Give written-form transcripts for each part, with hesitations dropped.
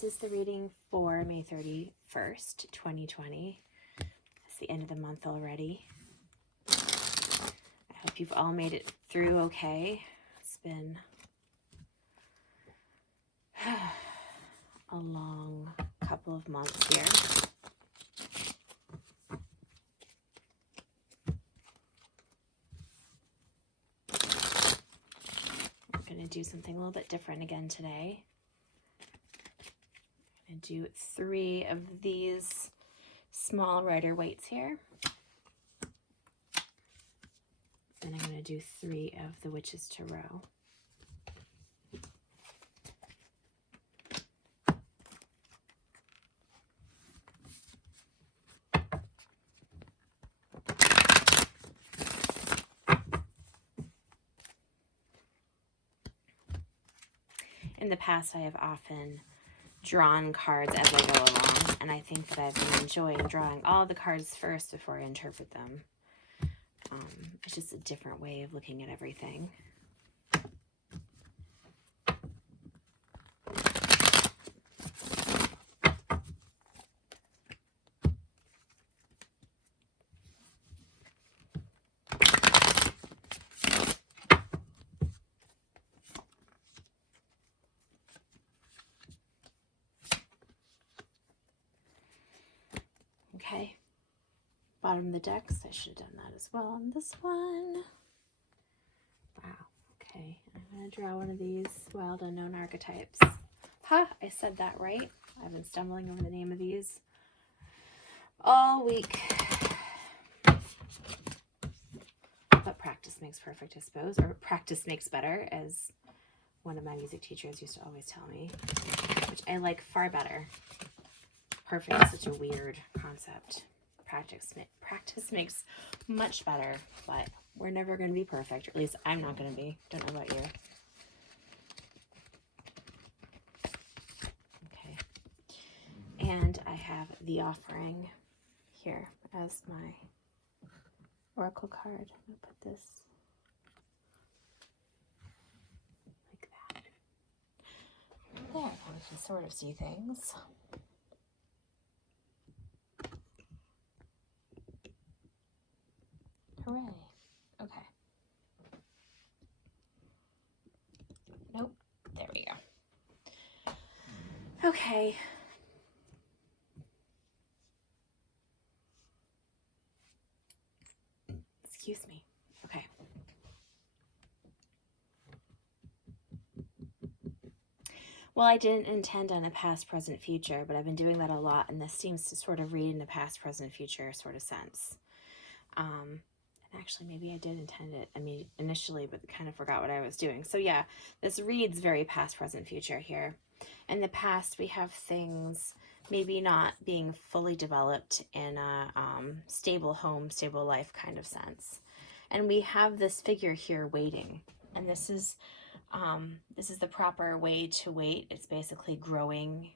this is the reading for May 31st, 2020. It's the end of the month already. I hope you've all made it through okay. It's been a long couple of months here. I'm going to do something a little bit different again today. I'm going to do 3 of these small Rider-Waite's here. And I'm going to do 3 of the Witch's Tarot. In the past, I have often drawn cards as I go along, and I think that I've been enjoying drawing all the cards first before I interpret them. It's just a different way of looking at everything. Okay, bottom of the decks, I should have done that as well on this one. Wow, okay, I'm going to draw one of these Wild Unknown Archetypes. Ha, I said that right. I've been stumbling over the name of these all week. But practice makes perfect, I suppose, or practice makes better, as one of my music teachers used to always tell me, which I like far better. Perfect is such a weird concept. Practice makes much better, but we're never going to be perfect, or at least I'm not going to be. Don't know about you. Okay. And I have the Offering here as my oracle card. I'm going to put this like that. There, we can sort of see things. Hooray. Okay. Nope. There we go. Okay. Excuse me. Okay. Well, I didn't intend on a past, present, future, but I've been doing that a lot, and this seems to sort of read in a past, present, future sort of sense. And actually, maybe I did intend it, initially, but kind of forgot what I was doing. So yeah, this reads very past, present, future here. In the past, we have things maybe not being fully developed in a stable home, stable life kind of sense. And we have this figure here waiting. And this is the proper way to wait. It's basically growing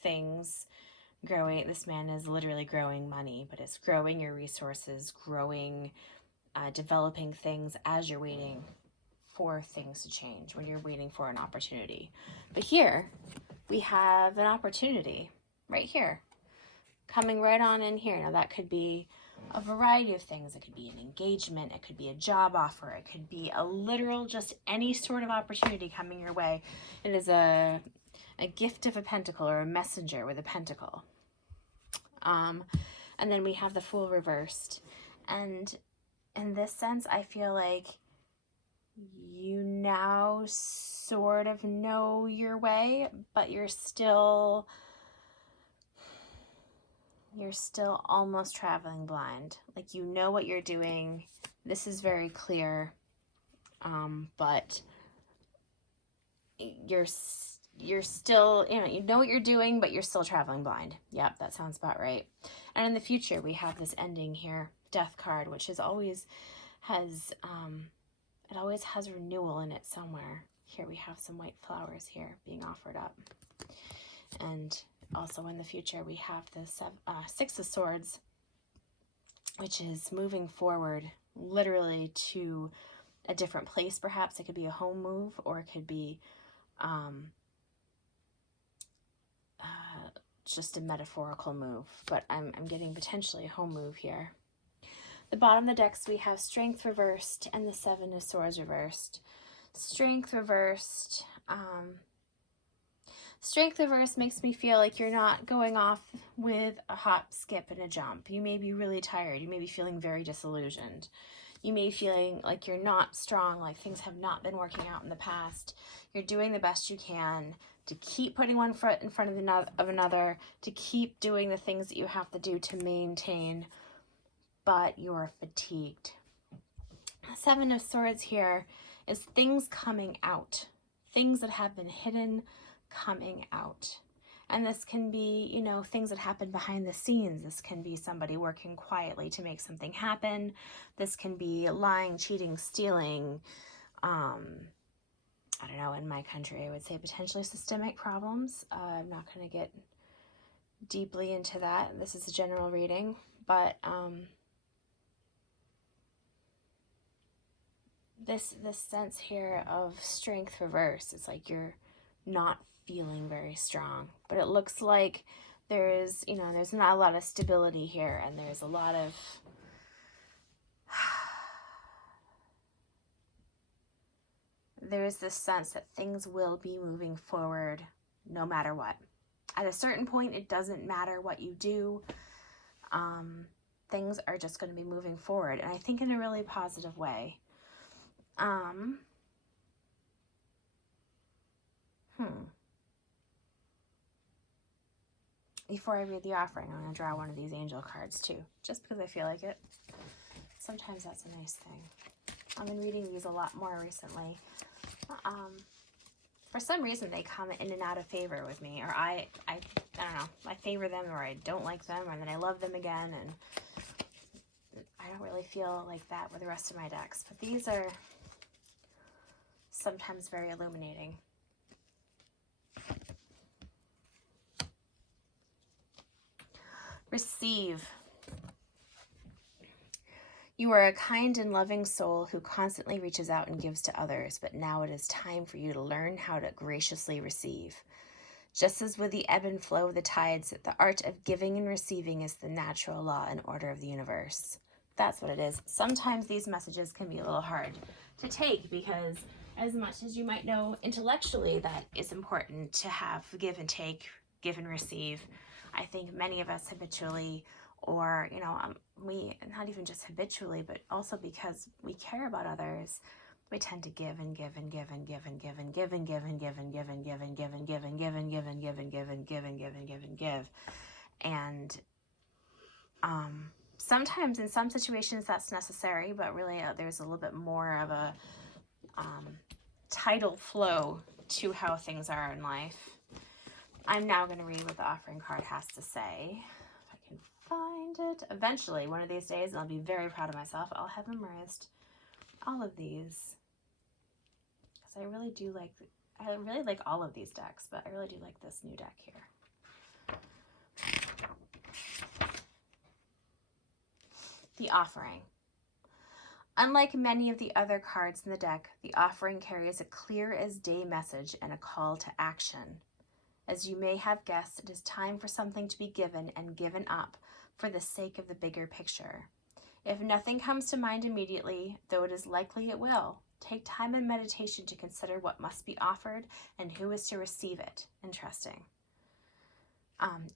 things. This man is literally growing money, but it's growing your resources, growing, developing things as you're waiting for things to change, when you're waiting for an opportunity. But here we have an opportunity right here, coming right on in here. Now that could be a variety of things. It could be an engagement, it could be a job offer, it could be a literal, just any sort of opportunity coming your way. It is a gift of a pentacle, or a messenger with a pentacle. And then we have the Fool reversed. And in this sense, I feel like you now sort of know your way, but you're still almost traveling blind. Like, you know what you're doing. This is very clear, but you're still, you know what you're doing, but you're still traveling blind. Yep, that sounds about right. And in the future, we have this ending here, Death card, which it always has renewal in it somewhere. Here we have some white flowers here being offered up. And also in the future, we have the 6 of Swords, which is moving forward literally to a different place, perhaps. It could be a home move, or it could be just a metaphorical move, but I'm getting potentially a home move here. The bottom of the decks, we have Strength reversed and the Seven of Swords reversed. Strength reversed. Strength reversed makes me feel like you're not going off with a hop, skip, and a jump. You may be really tired. You may be feeling very disillusioned. You may be feeling like you're not strong, like things have not been working out in the past. You're doing the best you can to keep putting one foot in front of another, to keep doing the things that you have to do to maintain, but you're fatigued. Seven of Swords here is things coming out, things that have been hidden coming out. And this can be, you know, things that happen behind the scenes. This can be somebody working quietly to make something happen. This can be lying, cheating, stealing. I don't know, in my country, I would say potentially systemic problems. I'm not going to get deeply into that. This is a general reading, but this sense here of strength reverse, it's like you're not feeling very strong, but it looks like there's, you know, there's not a lot of stability here, and there's a lot of there's this sense that things will be moving forward no matter what. At a certain point, it doesn't matter what you do. Things are just going to be moving forward, and I think in a really positive way. Before I read the offering, I'm going to draw one of these angel cards too, just because I feel like it. Sometimes that's a nice thing. I've been reading these a lot more recently. For some reason, they come in and out of favor with me, or I don't know, I favor them, or I don't like them, and then I love them again, and I don't really feel like that with the rest of my decks. But these are sometimes very illuminating. Receive. You are a kind and loving soul who constantly reaches out and gives to others, but now it is time for you to learn how to graciously receive. Just as with the ebb and flow of the tides, the art of giving and receiving is the natural law and order of the universe. That's what it is. Sometimes these messages can be a little hard to take, because as much as you might know intellectually that it's important to have give and take, give and receive, I think many of us habitually, or, you know, we, not even just habitually, but also because we care about others, we tend to give and give and give and give and give and give and give and give and give and give and give and give and give and give and give and give and give and give and give and give. And sometimes in some situations that's necessary, but really there's a little bit more of a tidal flow to how things are in life. I'm now going to read what the offering card has to say. If I can find it. Eventually, one of these days, and I'll be very proud of myself, I'll have memorized all of these. Because I really like all of these decks, but I really do like this new deck here. The offering. Unlike many of the other cards in the deck, the offering carries a clear as day message and a call to action. As you may have guessed, it is time for something to be given and given up for the sake of the bigger picture. If nothing comes to mind immediately, though it is likely it will, take time and meditation to consider what must be offered and who is to receive it. Interesting.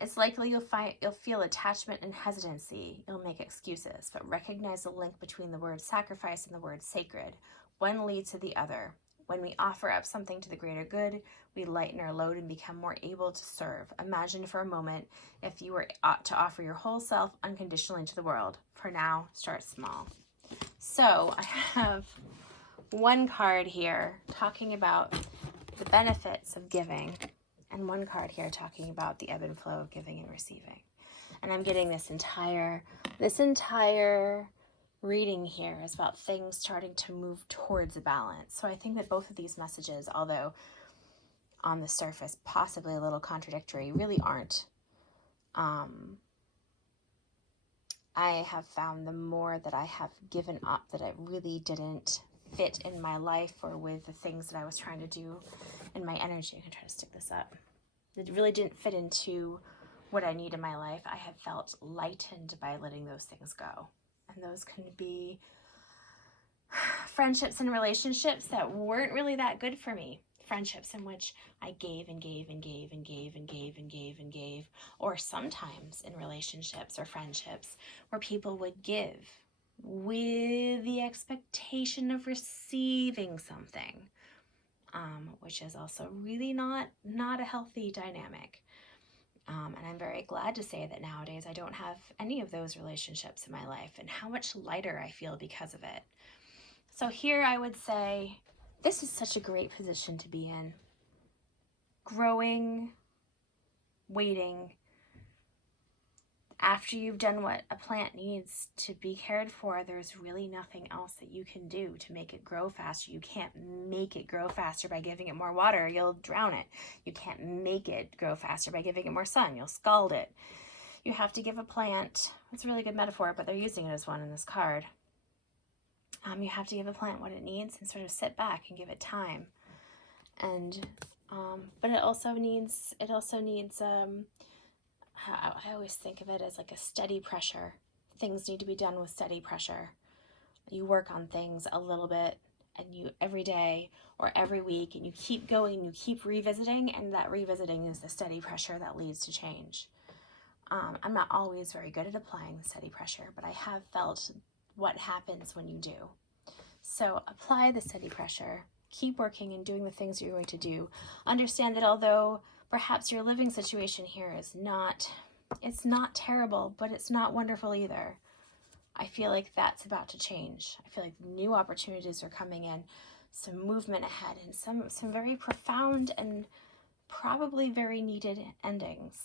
It's likely you'll feel attachment and hesitancy. You'll make excuses, but recognize the link between the word sacrifice and the word sacred. One leads to the other. When we offer up something to the greater good, we lighten our load and become more able to serve. Imagine for a moment if you were to offer your whole self unconditionally to the world. For now, start small. So I have one card here talking about the benefits of giving, and one card here talking about the ebb and flow of giving and receiving. And I'm getting this entire reading here is about things starting to move towards a balance. So I think that both of these messages, although on the surface possibly a little contradictory, really aren't. I have found the more that I have given up that it really didn't fit in my life or with the things that I was trying to do in my energy. I can try to stick this up. It really didn't fit into what I need in my life, I have felt lightened by letting those things go. And those can be friendships and relationships that weren't really that good for me. Friendships in which I gave and gave and gave and gave and gave and gave and gave. Or sometimes in relationships or friendships where people would give with the expectation of receiving something, which is also really not a healthy dynamic. And I'm very glad to say that nowadays I don't have any of those relationships in my life, and how much lighter I feel because of it. So here I would say this is such a great position to be in. Growing, waiting. After you've done what a plant needs to be cared for, there's really nothing else that you can do to make it grow faster. You can't make it grow faster by giving it more water. You'll drown it. You can't make it grow faster by giving it more sun. You'll scald it. You have to give a plant, it's a really good metaphor, but they're using it as one in this card. You have to give a plant what it needs and sort of sit back and give it time. And, but it also needs, I always think of it as like a steady pressure. Things need to be done with steady pressure. You work on things a little bit, and you every day or every week, and you keep going and you keep revisiting, and that revisiting is the steady pressure that leads to change. I'm not always very good at applying the steady pressure, but I have felt what happens when you do. So apply the steady pressure, keep working and doing the things you're going to do. Understand that although perhaps your living situation here is it's not terrible, but it's not wonderful either. I feel like that's about to change. I feel like new opportunities are coming in, some movement ahead, and some very profound and probably very needed endings.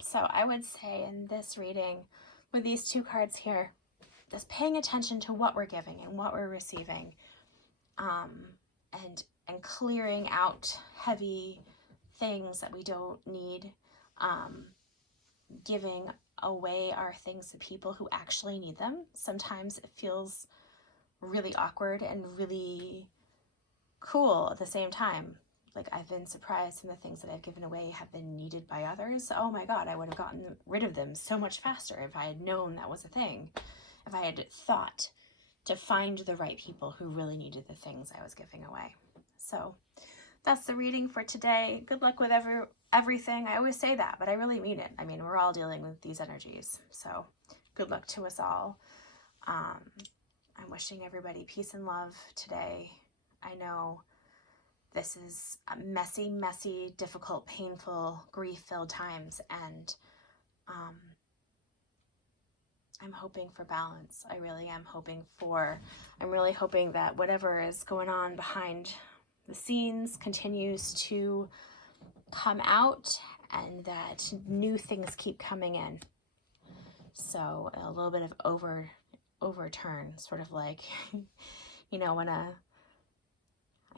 So I would say in this reading, with these two cards here, just paying attention to what we're giving and what we're receiving, and clearing out heavy things that we don't need, giving away our things to people who actually need them. Sometimes it feels really awkward and really cool at the same time. Like, I've been surprised, and the things that I've given away have been needed by others. Oh my God, I would have gotten rid of them so much faster if I had known that was a thing. If I had thought to find the right people who really needed the things I was giving away. So that's the reading for today. Good luck with everything. I always say that, but I really mean it. I mean, we're all dealing with these energies. So good luck to us all. I'm wishing everybody peace and love today. I know this is a messy, difficult, painful, grief-filled times, and I'm hoping for balance. I really am I'm really hoping that whatever is going on behind the scenes continues to come out, and that new things keep coming in. So a little bit of overturn, sort of like, when I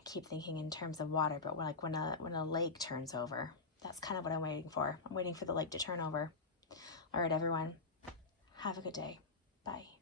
keep thinking in terms of water, but when a lake turns over, that's kind of what I'm waiting for. I'm waiting for the lake to turn over. All right, everyone. Have a good day. Bye.